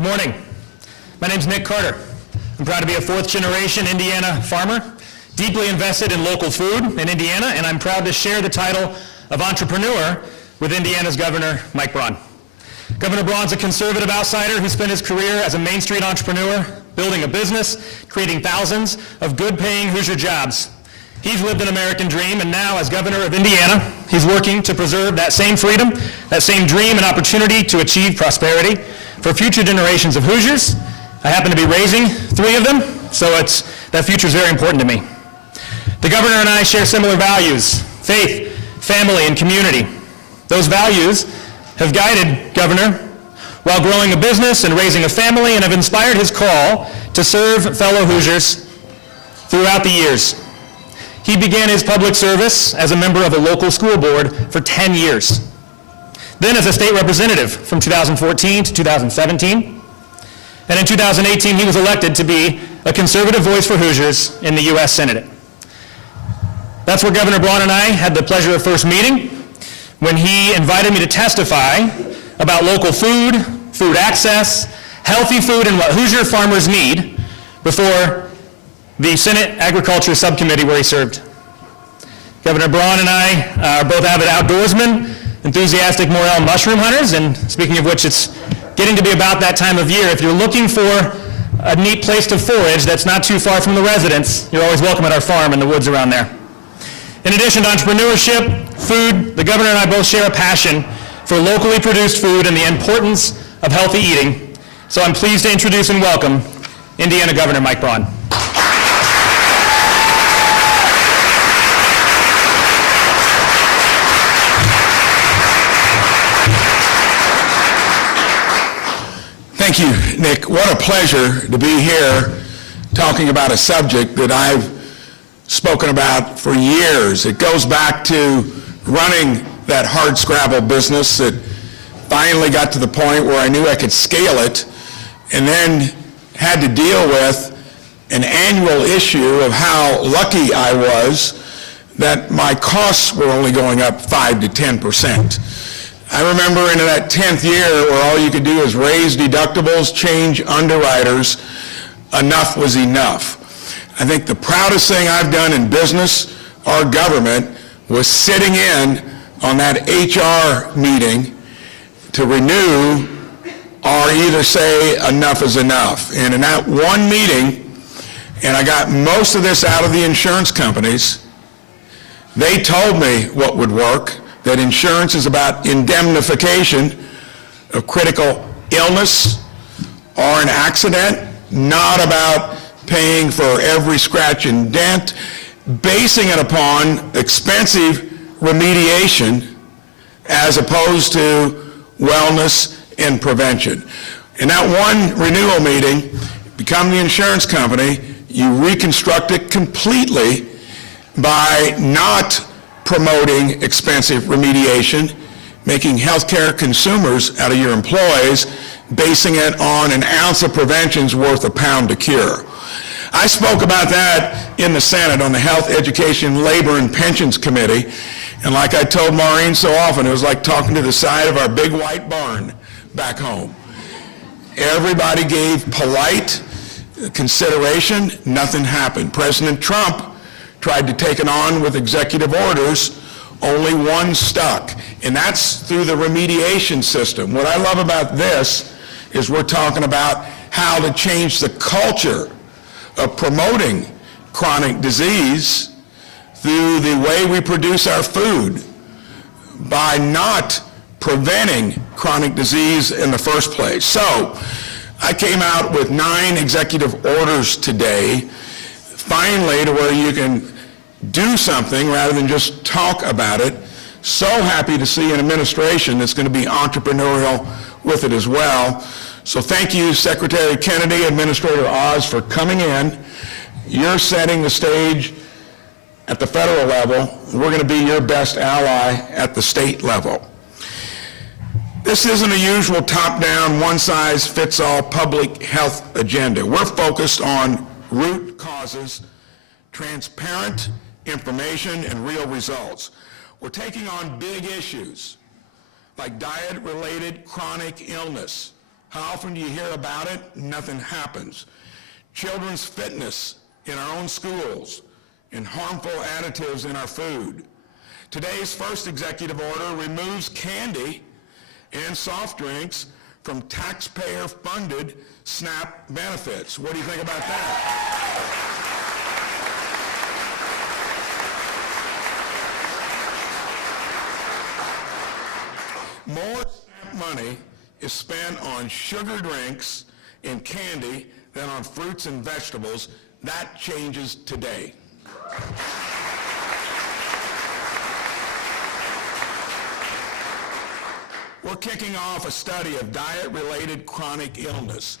Good morning. My name's Nick Carter. I'm proud to be a fourth-generation Indiana farmer, deeply invested in local food in Indiana, and I'm proud to share the title of entrepreneur with Indiana's Governor, Mike Braun. Governor Braun's a conservative outsider who spent his career as a Main Street entrepreneur, building a business, creating thousands of good-paying Hoosier jobs. He's lived an American dream, and now, as governor of Indiana, he's working to preserve that same freedom, that same dream and opportunity to achieve prosperity for future generations of Hoosiers. I happen to be raising 3 of them, so that future is very important to me. The governor and I share similar values: faith, family, and community. Those values have guided Governor while growing a business and raising a family, and have inspired his call to serve fellow Hoosiers throughout the years. He began his public service as a member of a local school board for 10 years. Then as a state representative from 2014 to 2017. And in 2018, he was elected to be a conservative voice for Hoosiers in the U.S. Senate. That's where Governor Braun and I had the pleasure of first meeting, when he invited me to testify about local food, food access, healthy food, and what Hoosier farmers need before the Senate Agriculture Subcommittee where he served. Governor Braun and I are both avid outdoorsmen, enthusiastic morel mushroom hunters, and speaking of which, it's getting to be about that time of year. If you're looking for a neat place to forage that's not too far from the residence, you're always welcome at our farm in the woods around there. In addition to entrepreneurship, food, the governor and I both share a passion for locally produced food and the importance of healthy eating. So I'm pleased to introduce and welcome Indiana Governor Mike Braun. Thank you, Nick. What a pleasure to be here talking about a subject that I've spoken about for years. It goes back to running that hardscrabble business that finally got to the point where I knew I could scale it, and then had to deal with an annual issue of how lucky I was that my costs were only going up 5 to 10%. I remember in that 10th year where all you could do is raise deductibles, change underwriters, enough was enough. I think the proudest thing I've done in business or government was sitting in on that HR meeting to renew or either say enough is enough. And in that one meeting, and I got most of this out of the insurance companies, they told me what would work, that insurance is about indemnification of critical illness or an accident, not about paying for every scratch and dent, basing it upon expensive remediation as opposed to wellness and prevention. In that one renewal meeting, become the insurance company, you reconstruct it completely by not promoting expensive remediation, making healthcare consumers out of your employees, basing it on an ounce of prevention's worth a pound to cure. I spoke about that in the Senate on the Health, Education, Labor, and Pensions Committee, and like I told Maureen so often, it was like talking to the side of our big white barn back home. Everybody gave polite consideration, nothing happened. President Trump tried to take it on with executive orders, only one stuck, and that's through the remediation system. What I love about this is we're talking about how to change the culture of promoting chronic disease through the way we produce our food by not preventing chronic disease in the first place. So I came out with 9 executive orders today, finally, to where you can do something rather than just talk about it. So happy to see an administration that's going to be entrepreneurial with it as well. So thank you, Secretary Kennedy, Administrator Oz, for coming in. You're setting the stage at the federal level. We're going to be your best ally at the state level. This isn't a usual top-down, one-size-fits-all public health agenda. We're focused on root causes, transparent information, and real results. We're taking on big issues like diet-related chronic illness, How often do you hear about it? Nothing happens. Children's fitness in our own schools and harmful additives in our food. Today's first executive order removes candy and soft drinks from taxpayer-funded SNAP benefits. What do you think about that? More SNAP money is spent on sugar drinks and candy than on fruits and vegetables. That changes today. We're kicking off a study of diet-related chronic illness.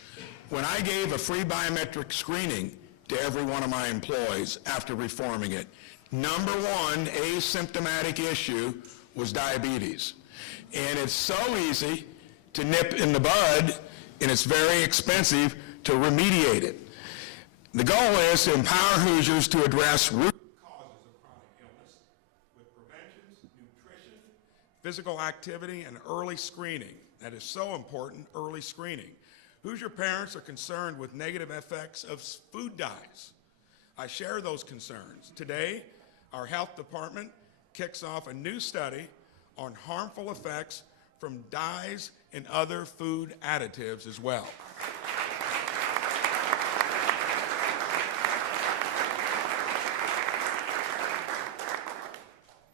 When I gave a free biometric screening to every one of my employees after reforming it, number one asymptomatic issue was diabetes. And it's so easy to nip in the bud, and it's very expensive to remediate it. The goal is to empower Hoosiers to address root causes of chronic illness with prevention, nutrition, physical activity, and early screening. That is so important, early screening. Hoosier parents are concerned with negative effects of food dyes. I share those concerns. Today, our health department kicks off a new study on harmful effects from dyes and other food additives as well.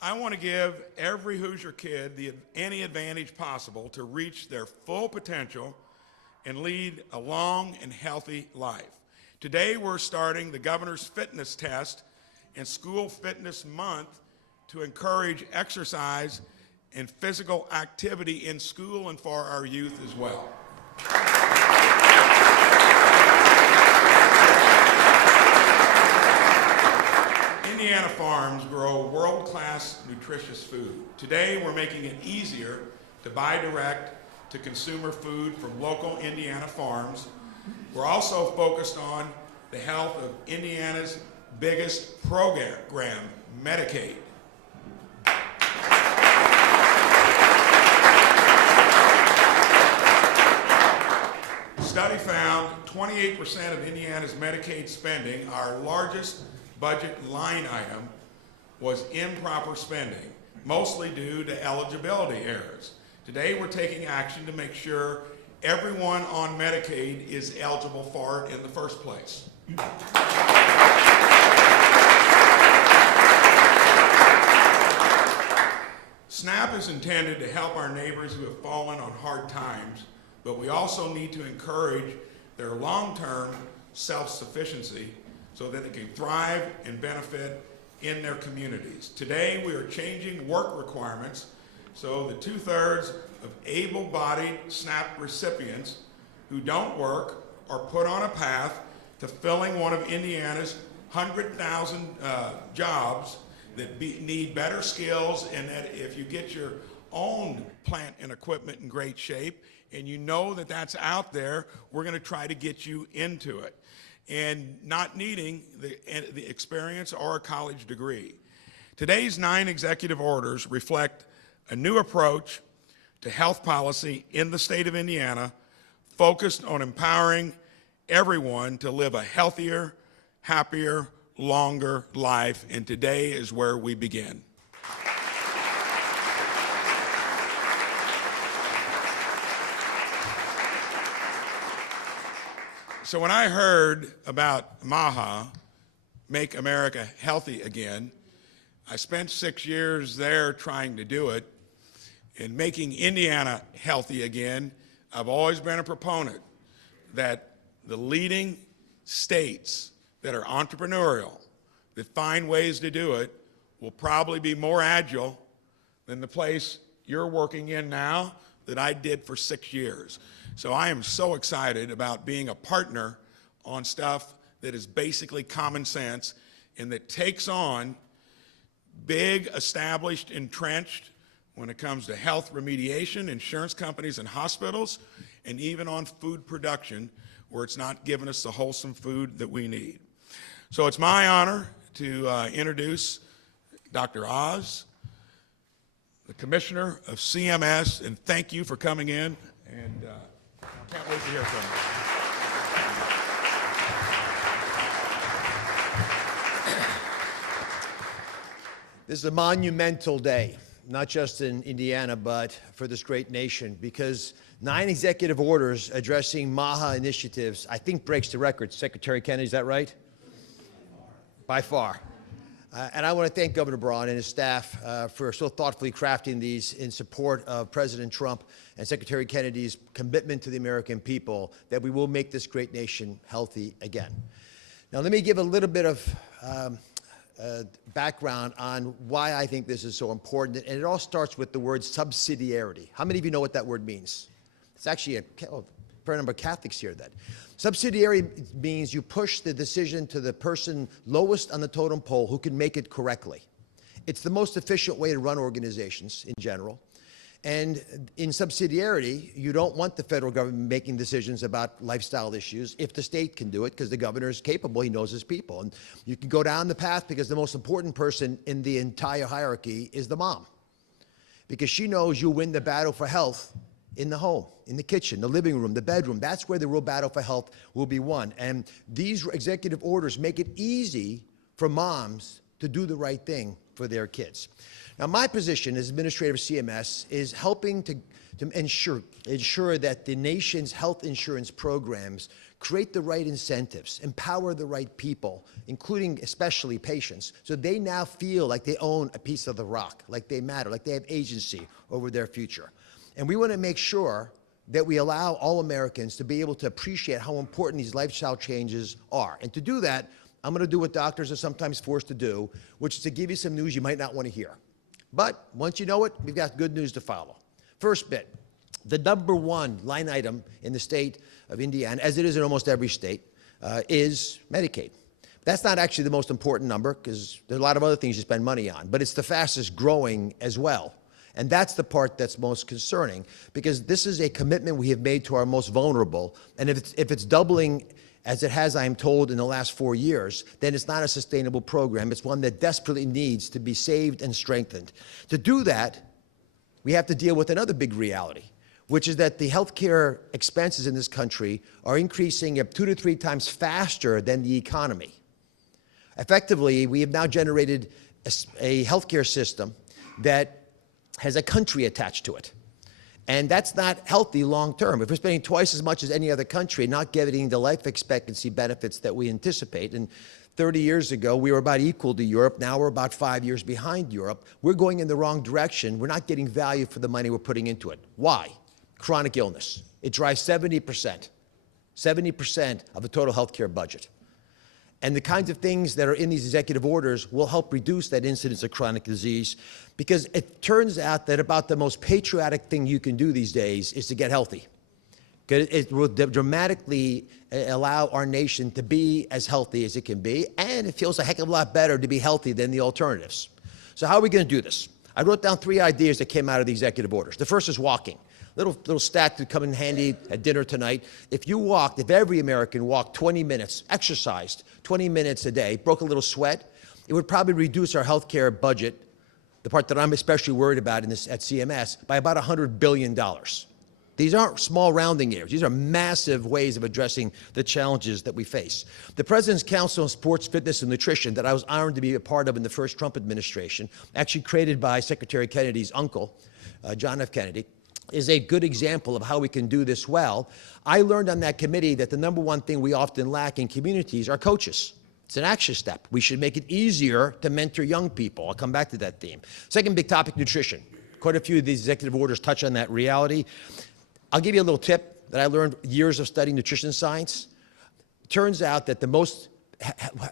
I want to give every Hoosier kid any advantage possible to reach their full potential and lead a long and healthy life. Today we're starting the Governor's Fitness Test and School Fitness Month to encourage exercise and physical activity in school and for our youth as well. Indiana farms grow world-class nutritious food. Today, we're making it easier to buy direct to consumer food from local Indiana farms. We're also focused on the health of Indiana's biggest program, Medicaid. Study found 28% of Indiana's Medicaid spending, our largest budget line item, was improper spending, mostly due to eligibility errors. Today we're taking action to make sure everyone on Medicaid is eligible for it in the first place. SNAP is intended to help our neighbors who have fallen on hard times, but we also need to encourage their long-term self-sufficiency so that they can thrive and benefit in their communities. Today, we are changing work requirements so that 2/3 of able-bodied SNAP recipients who don't work are put on a path to filling one of Indiana's 100,000 jobs that need better skills, and that if you get your own plant and equipment in great shape, and you know that that's out there, we're going to try to get you into it, and not needing the experience or a college degree. Today's 9 executive orders reflect a new approach to health policy in the state of Indiana, focused on empowering everyone to live a healthier, happier, longer life, and today is where we begin. So when I heard about MAHA, Make America Healthy Again, I spent 6 years there trying to do it. In making Indiana healthy again, I've always been a proponent that the leading states that are entrepreneurial, that find ways to do it, will probably be more agile than the place you're working in now that I did for 6 years. So I am so excited about being a partner on stuff that is basically common sense and that takes on big, established, entrenched, when it comes to health remediation, insurance companies and hospitals, and even on food production, where it's not giving us the wholesome food that we need. So it's my honor to introduce Dr. Oz, the Commissioner of CMS, and thank you for coming in. And I can't wait to hear from you. This is a monumental day, not just in Indiana, but for this great nation, because 9 executive orders addressing MAHA initiatives, I think breaks the record. Secretary Kennedy, is that right? By far. And I want to thank Governor Braun and his staff for so thoughtfully crafting these in support of President Trump and Secretary Kennedy's commitment to the American people that we will make this great nation healthy again. Now, let me give a little bit of background on why I think this is so important. And it all starts with the word subsidiarity. How many of you know what that word means? It's actually a fair number of Catholics hear that. Subsidiarity means you push the decision to the person lowest on the totem pole who can make it correctly. It's the most efficient way to run organizations in general. And in subsidiarity, you don't want the federal government making decisions about lifestyle issues if the state can do it, because the governor is capable, he knows his people. And you can go down the path because the most important person in the entire hierarchy is the mom, because she knows you'll win the battle for health in the home, in the kitchen, the living room, the bedroom. That's where the real battle for health will be won. And these executive orders make it easy for moms to do the right thing for their kids. Now, my position as administrator of CMS is helping to ensure that the nation's health insurance programs create the right incentives, empower the right people, including especially patients, so they now feel like they own a piece of the rock, like they matter, like they have agency over their future. And we want to make sure that we allow all Americans to be able to appreciate how important these lifestyle changes are. And to do that, I'm going to do what doctors are sometimes forced to do, which is to give you some news you might not want to hear. But once you know it, we've got good news to follow. First bit, the #1 line item in the state of Indiana, as it is in almost every state, is Medicaid. That's not actually the most important number, because there's a lot of other things you spend money on, but it's the fastest growing as well. And that's the part that's most concerning, because this is a commitment we have made to our most vulnerable. And if it's doubling, as it has, I am told, in the last 4 years, then it's not a sustainable program. It's one that desperately needs to be saved and strengthened. To do that, we have to deal with another big reality, which is that the healthcare expenses in this country are increasing at 2 to 3 times faster than the economy. Effectively, we have now generated a healthcare system that has a country attached to it. And that's not healthy long term. If we're spending twice as much as any other country, not getting the life expectancy benefits that we anticipate, and 30 years ago, we were about equal to Europe. Now we're about 5 years behind Europe. We're going in the wrong direction. We're not getting value for the money we're putting into it. Why? Chronic illness. It drives 70% of the total healthcare budget. And the kinds of things that are in these executive orders will help reduce that incidence of chronic disease, because it turns out that about the most patriotic thing you can do these days is to get healthy. It will dramatically allow our nation to be as healthy as it can be, and it feels a heck of a lot better to be healthy than the alternatives. So how are we going to do this? I wrote down 3 ideas that came out of the executive orders. The first is walking. Little stat to come in handy at dinner tonight. If every American walked 20 minutes, exercised 20 minutes a day, broke a little sweat, it would probably reduce our healthcare budget, the part that I'm especially worried about at CMS, by about $100 billion. These aren't small rounding errors. These are massive ways of addressing the challenges that we face. The President's Council on Sports, Fitness, and Nutrition, that I was honored to be a part of in the first Trump administration, actually created by Secretary Kennedy's uncle, John F. Kennedy, is a good example of how we can do this well. I learned on that committee that the #1 thing we often lack in communities are coaches. It's an action step. We should make it easier to mentor young people. I'll come back to that theme. Second big topic, nutrition. Quite a few of these executive orders touch on that reality. I'll give you a little tip that I learned years of studying nutrition science. It turns out that the most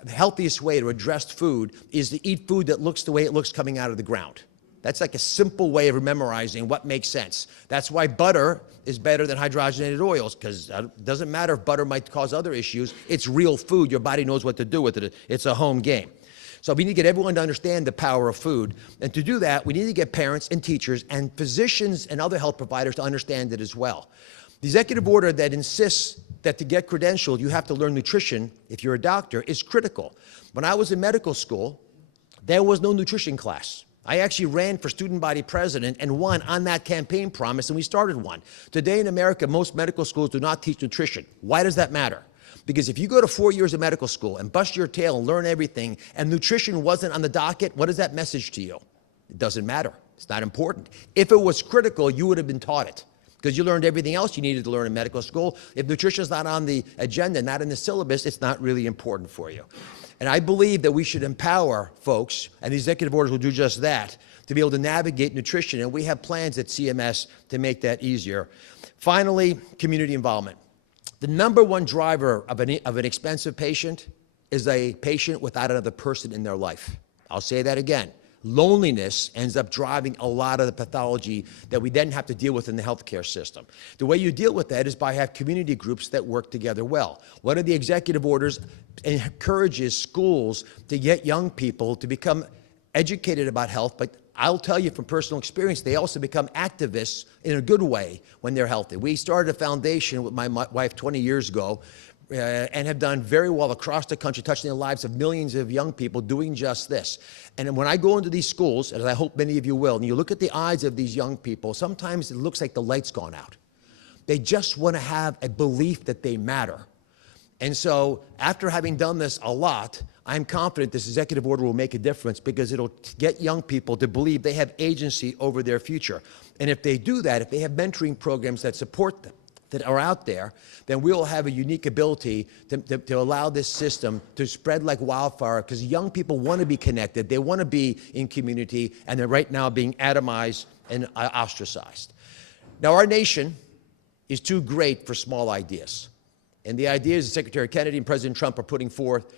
healthiest way to address food is to eat food that looks the way it looks coming out of the ground. That's like a simple way of memorizing what makes sense. That's why butter is better than hydrogenated oils, because it doesn't matter if butter might cause other issues. It's real food. Your body knows what to do with it. It's a home game. So we need to get everyone to understand the power of food. And to do that, we need to get parents and teachers and physicians and other health providers to understand it as well. The executive order that insists that to get credentialed, you have to learn nutrition if you're a doctor is critical. When I was in medical school, there was no nutrition class. I actually ran for student body president and won on that campaign promise, and we started one. Today in America, most medical schools do not teach nutrition. Why does that matter? Because if you go to 4 years of medical school and bust your tail and learn everything, and nutrition wasn't on the docket, what is that message to you? It doesn't matter. It's not important. If it was critical, you would have been taught it, because you learned everything else you needed to learn in medical school. If nutrition is not on the agenda, not in the syllabus, it's not really important for you. And I believe that we should empower folks, and the executive orders will do just that, to be able to navigate nutrition, and we have plans at CMS to make that easier. Finally, community involvement. The number one driver of an expensive patient is a patient without another person in their life. I'll say that again. Loneliness ends up driving a lot of the pathology that we then have to deal with in the healthcare system. The way you deal with that is by having community groups that work together well. One of the executive orders encourages schools to get young people to become educated about health, but I'll tell you from personal experience, they also become activists in a good way when they're healthy. We started a foundation with my wife 20 years ago and have done very well across the country, touching the lives of millions of young people doing just this. And when I go into these schools, as I hope many of you will, and you look at the eyes of these young people, sometimes it looks like the light's gone out. They just want to have a belief that they matter. And so after having done this a lot, I'm confident this executive order will make a difference, because it'll get young people to believe they have agency over their future. And if they do that, if they have mentoring programs that support them, that are out there, then we'll have a unique ability to allow this system to spread like wildfire, because young people want to be connected, they want to be in community, and they're right now being atomized and ostracized. Now, our nation is too great for small ideas. And the ideas that Secretary Kennedy and President Trump are putting forth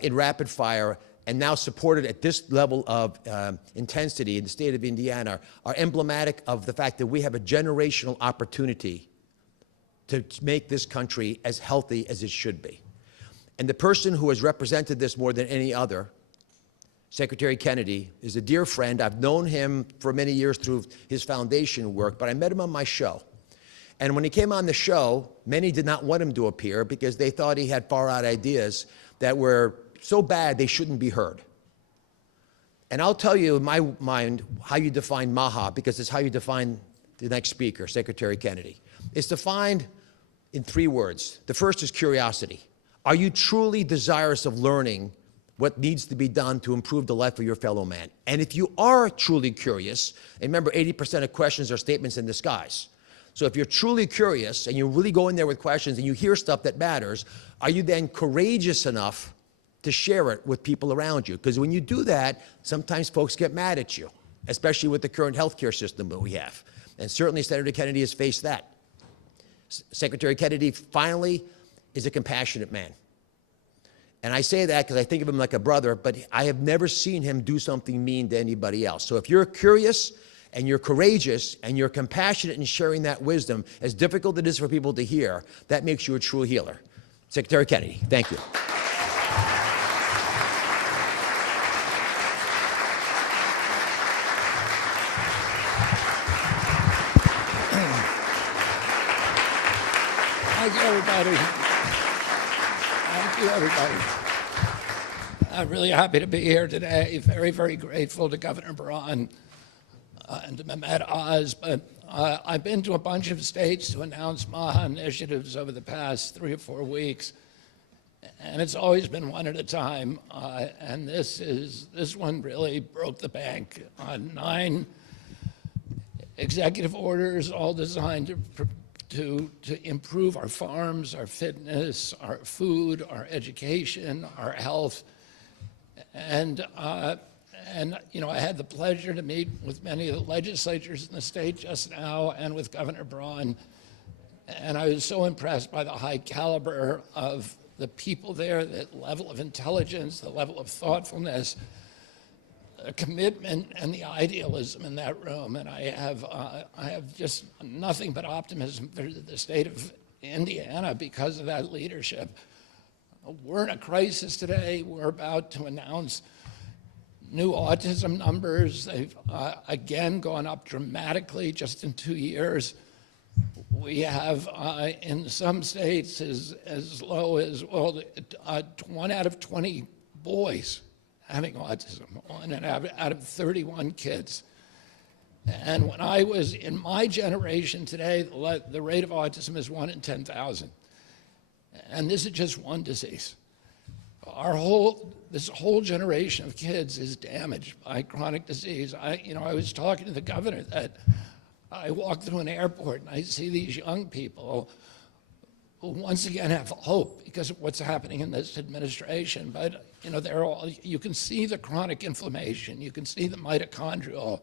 in rapid fire, and now supported at this level of intensity in the state of Indiana, are emblematic of the fact that we have a generational opportunity to make this country as healthy as it should be. And the person who has represented this more than any other, Secretary Kennedy, is a dear friend. I've known him for many years through his foundation work, but I met him on my show. And when he came on the show, many did not want him to appear because they thought he had far-out ideas that were so bad they shouldn't be heard. And I'll tell you in my mind how you define MAHA, because it's how you define the next speaker, Secretary Kennedy. It's defined in 3 words. The first is curiosity. Are you truly desirous of learning what needs to be done to improve the life of your fellow man? And if you are truly curious, and remember 80% of questions are statements in disguise. So if you're truly curious and you really go in there with questions and you hear stuff that matters, are you then courageous enough to share it with people around you? Because when you do that, sometimes folks get mad at you, especially with the current healthcare system that we have. And certainly Senator Kennedy has faced that. Secretary Kennedy, finally, is a compassionate man. And I say that because I think of him like a brother, but I have never seen him do something mean to anybody else. So if you're curious and you're courageous and you're compassionate in sharing that wisdom, as difficult it is for people to hear, that makes you a true healer. Secretary Kennedy, thank you. Thank you, everybody. Thank you, everybody. I'm really happy to be here today. Very, very grateful to Governor Braun and to Mehmet. But I've been to a bunch of states to announce MAHA initiatives over the past 3 or 4 weeks, and it's always been one at a time. And this one really broke the bank. 9 executive orders, all designed to improve our farms, our fitness, our food, our education, our health. And you know, I had the pleasure to meet with many of the legislatures in the state just now and with Governor Braun. And I was so impressed by the high caliber of the people there, the level of intelligence, the level of thoughtfulness, the commitment and the idealism in that room. And I have just nothing but optimism for the state of Indiana because of that leadership. We're in a crisis today. We're about to announce new autism numbers. They've again gone up dramatically just in 2 years. We have in some states as low as, well, 1 out of 20 boys having autism, one out of 31 kids. And when I was in my generation today, the rate of autism is 1 in 10,000. And this is just one disease. This whole generation of kids is damaged by chronic disease. I was talking to the governor that I walk through an airport and I see these young people who once again have hope because of what's happening in this administration. But you can see the chronic inflammation, you can see the mitochondrial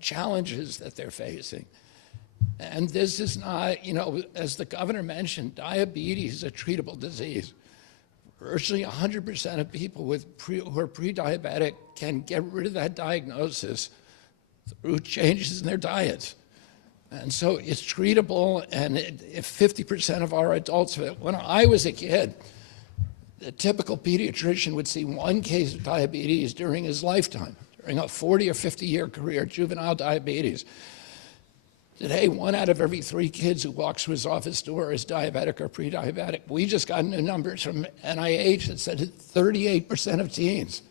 challenges that they're facing. And this is not, as the governor mentioned, diabetes is a treatable disease. Virtually 100% of people who are pre-diabetic can get rid of that diagnosis through changes in their diets. And so it's treatable, and if 50% of our adults, when I was a kid, the typical pediatrician would see 1 case of diabetes during his lifetime, during a 40 or 50-year career, juvenile diabetes. Today, 1 out of every 3 kids who walks through his office door is diabetic or pre-diabetic. We just got new numbers from NIH that said 38% of teens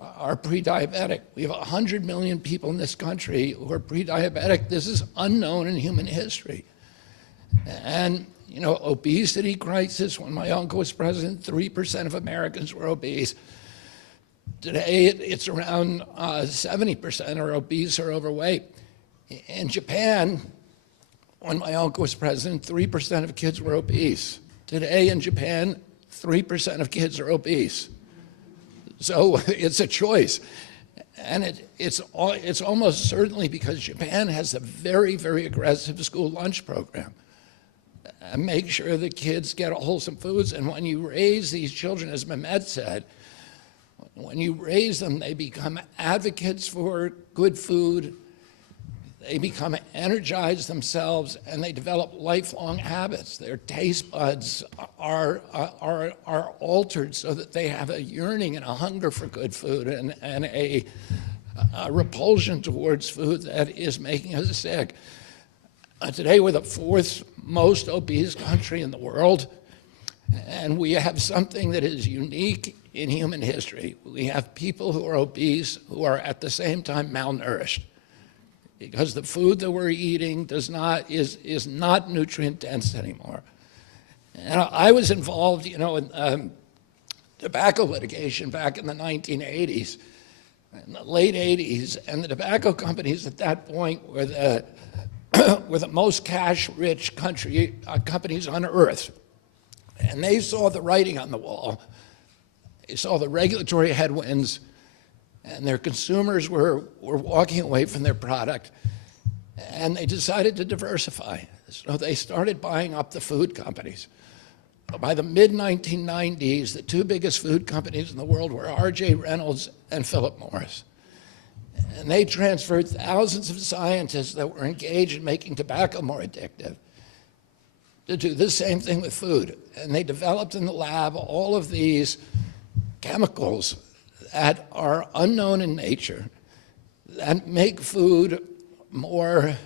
are pre-diabetic. We have 100 million people in this country who are pre-diabetic. This is unknown in human history. And, obesity crisis, when my uncle was president, 3% of Americans were obese. Today, it's around 70% are obese or overweight. In Japan, when my uncle was president, 3% of kids were obese. Today in Japan, 3% of kids are obese. So it's a choice. And it's almost certainly because Japan has a very, very aggressive school lunch program. And make sure the kids get wholesome foods. And when you raise these children, as Mehmet said, when you raise them, they become advocates for good food. They become energized themselves, and they develop lifelong habits. Their taste buds are altered so that they have a yearning and a hunger for good food and a repulsion towards food that is making us sick. Today, we're the 4th most obese country in the world, and we have something that is unique in human history. We have people who are obese who are at the same time malnourished, because the food that we're eating is not nutrient dense anymore. And I was involved, in tobacco litigation back in the 1980s, in the late 80s, and the tobacco companies at that point were the most cash-rich companies on earth. And they saw the writing on the wall. They saw the regulatory headwinds, and their consumers were walking away from their product, and they decided to diversify. So they started buying up the food companies. By the mid-1990s, the 2 biggest food companies in the world were R.J. Reynolds and Philip Morris. And they transferred thousands of scientists that were engaged in making tobacco more addictive to do the same thing with food. And they developed in the lab all of these chemicals that are unknown in nature, that make food more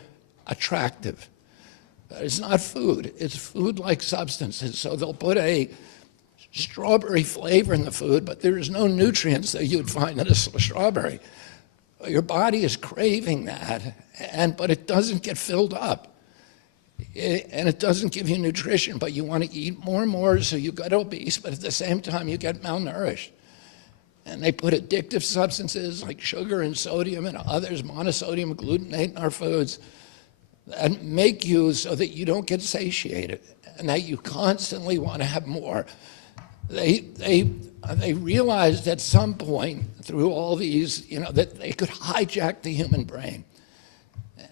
attractive. But it's not food, it's food-like substances. So they'll put a strawberry flavor in the food, but there's no nutrients that you'd find in a strawberry. Your body is craving that, but it doesn't get filled up. And it doesn't give you nutrition, but you want to eat more and more, so you get obese, but at the same time you get malnourished. And they put addictive substances like sugar and sodium and others, monosodium glutamate in our foods, that make you so that you don't get satiated and that you constantly want to have more. They realized at some point through all these, that they could hijack the human brain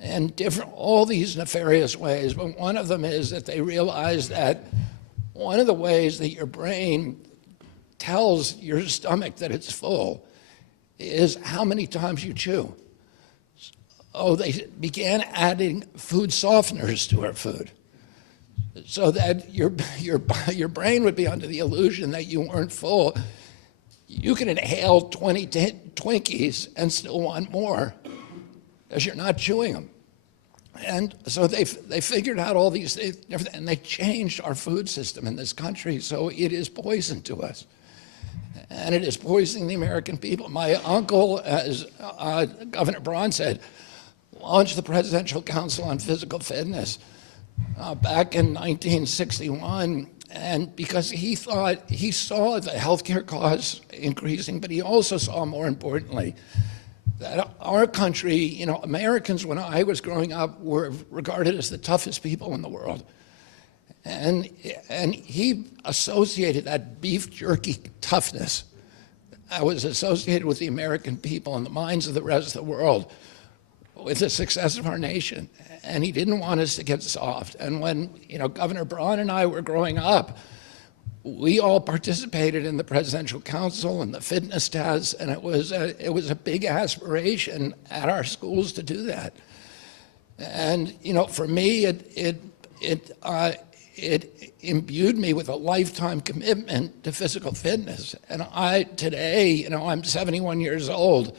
in all these nefarious ways. But one of them is that they realized that one of the ways that your brain tells your stomach that it's full is how many times you chew. Oh, they began adding food softeners to our food so that your brain would be under the illusion that you weren't full. You can inhale 20 Twinkies and still want more because you're not chewing them. And so they figured out all these things, and they changed our food system in this country, so it is poison to us. and it is poisoning the American people. My uncle, as Governor Braun said, launched the Presidential Council on Physical Fitness back in 1961, and because he saw the healthcare costs increasing, but he also saw, more importantly, that our country, Americans, when I was growing up, were regarded as the toughest people in the world. And he associated that beef jerky toughness that was associated with the American people in the minds of the rest of the world with the success of our nation. And he didn't want us to get soft. And when Governor Braun and I were growing up, we all participated in the Presidential Council and the fitness tests, and it was a big aspiration at our schools to do that. And for me, it imbued me with a lifetime commitment to physical fitness. And today, I'm 71 years old,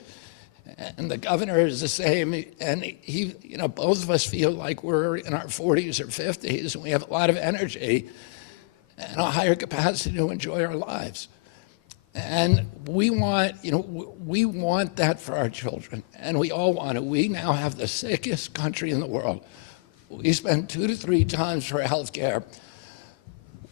and the governor is the same, and he, both of us feel like we're in our 40s or 50s, and we have a lot of energy and a higher capacity to enjoy our lives. And we want that for our children, and we all want it. We now have the sickest country in the world. We spend 2 to 3 times for health care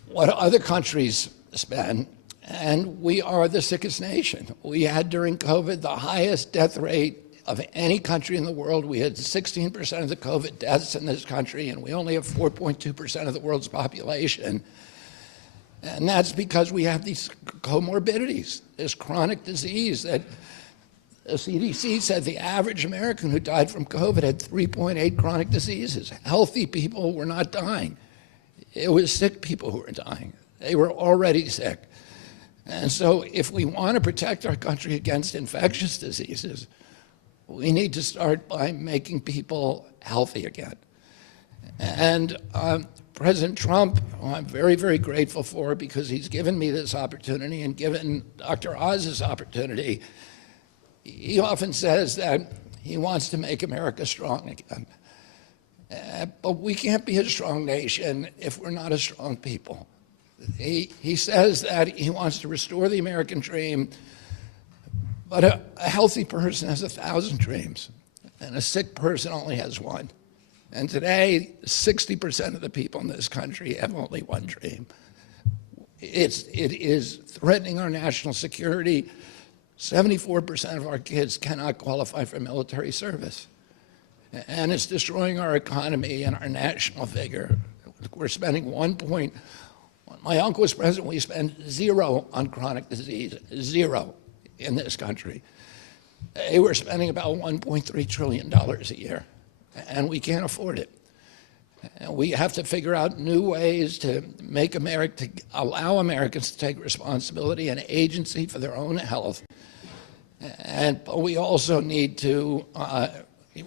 what other countries spend, and we are the sickest nation. We had, during COVID, the highest death rate of any country in the world. We had 16% of the COVID deaths in this country, and we only have 4.2% of the world's population. And that's because we have these comorbidities, this chronic disease that the CDC said the average American who died from COVID had 3.8 chronic diseases. Healthy people were not dying. It was sick people who were dying. They were already sick. And so if we want to protect our country against infectious diseases, we need to start by making people healthy again. And President Trump, who I'm very, very grateful for, because he's given me this opportunity and given Dr. Oz this opportunity. He often says that he wants to make America strong again. But we can't be a strong nation if we're not a strong people. He says that he wants to restore the American dream, but a healthy person has 1,000 dreams, and a sick person only has one. And today, 60% of the people in this country have only one dream. It is threatening our national security. 74% of our kids cannot qualify for military service. And it's destroying our economy and our national vigor. We're spending when my uncle was president, we spent 0 on chronic disease, 0 in this country. They were spending about $1.3 trillion a year. And we can't afford it. And we have to figure out new ways to make America, to allow Americans to take responsibility and agency for their own health. But we also need to,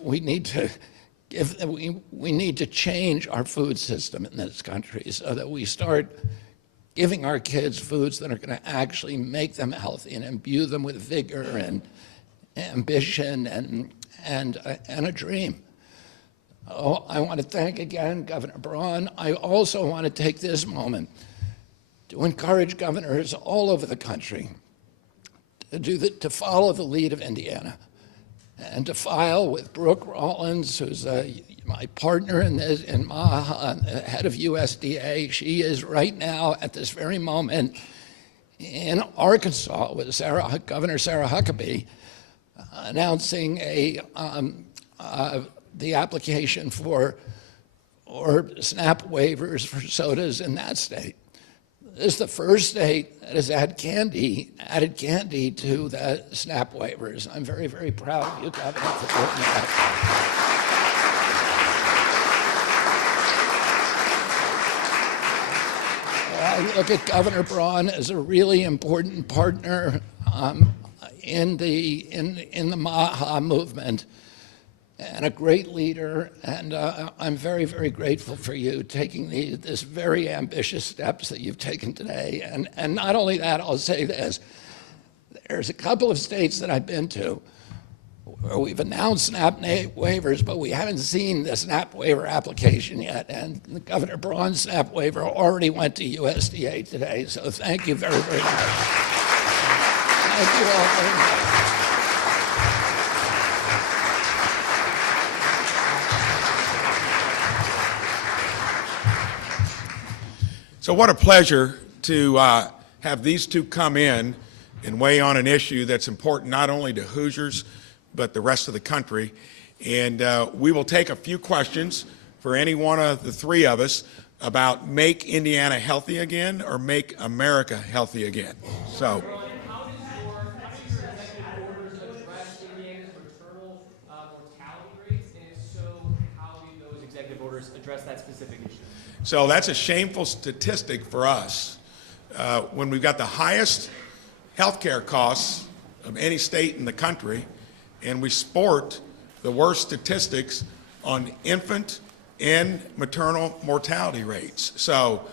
we need to change our food system in this country so that we start giving our kids foods that are going to actually make them healthy and imbue them with vigor and ambition and a dream. Oh, I want to thank again Governor Braun. I also want to take this moment to encourage governors all over the country to follow the lead of Indiana and to file with Brooke Rollins, who's my partner in this, in MAHA, head of USDA. She is right now at this very moment in Arkansas with Governor Sarah Huckabee announcing the application for SNAP waivers for sodas in that state. This is the first state that has added candy to the SNAP waivers. I'm very, very proud of you, Governor, for doing that. I look at Governor Braun as a really important partner in the MAHA movement, and a great leader, and I'm very, very grateful for you taking this very ambitious steps that you've taken today. And not only that, I'll say this, there's a couple of states that I've been to where we've announced SNAP waivers, but we haven't seen the SNAP waiver application yet, and the Governor Braun's SNAP waiver already went to USDA today, so thank you very, very much. Thank you all very much. So what a pleasure to have these two come in and weigh on an issue that's important not only to Hoosiers, but the rest of the country. And we will take a few questions for any one of the three of us about make Indiana healthy again or make America healthy again. So. How do your executive orders address Indiana's maternal mortality rates? And if so, how do those executive orders address that specific issue? So that's a shameful statistic for us. When we've got the highest healthcare costs of any state in the country, and we sport the worst statistics on infant and maternal mortality rates. So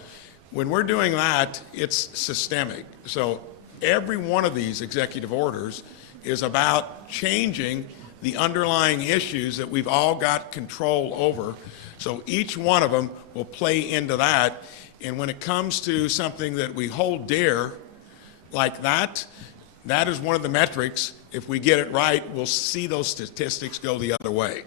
when we're doing that, it's systemic. So every one of these executive orders is about changing the underlying issues that we've all got control over. So each one of them will play into that. And when it comes to something that we hold dear like that, that is one of the metrics. If we get it right, we'll see those statistics go the other way.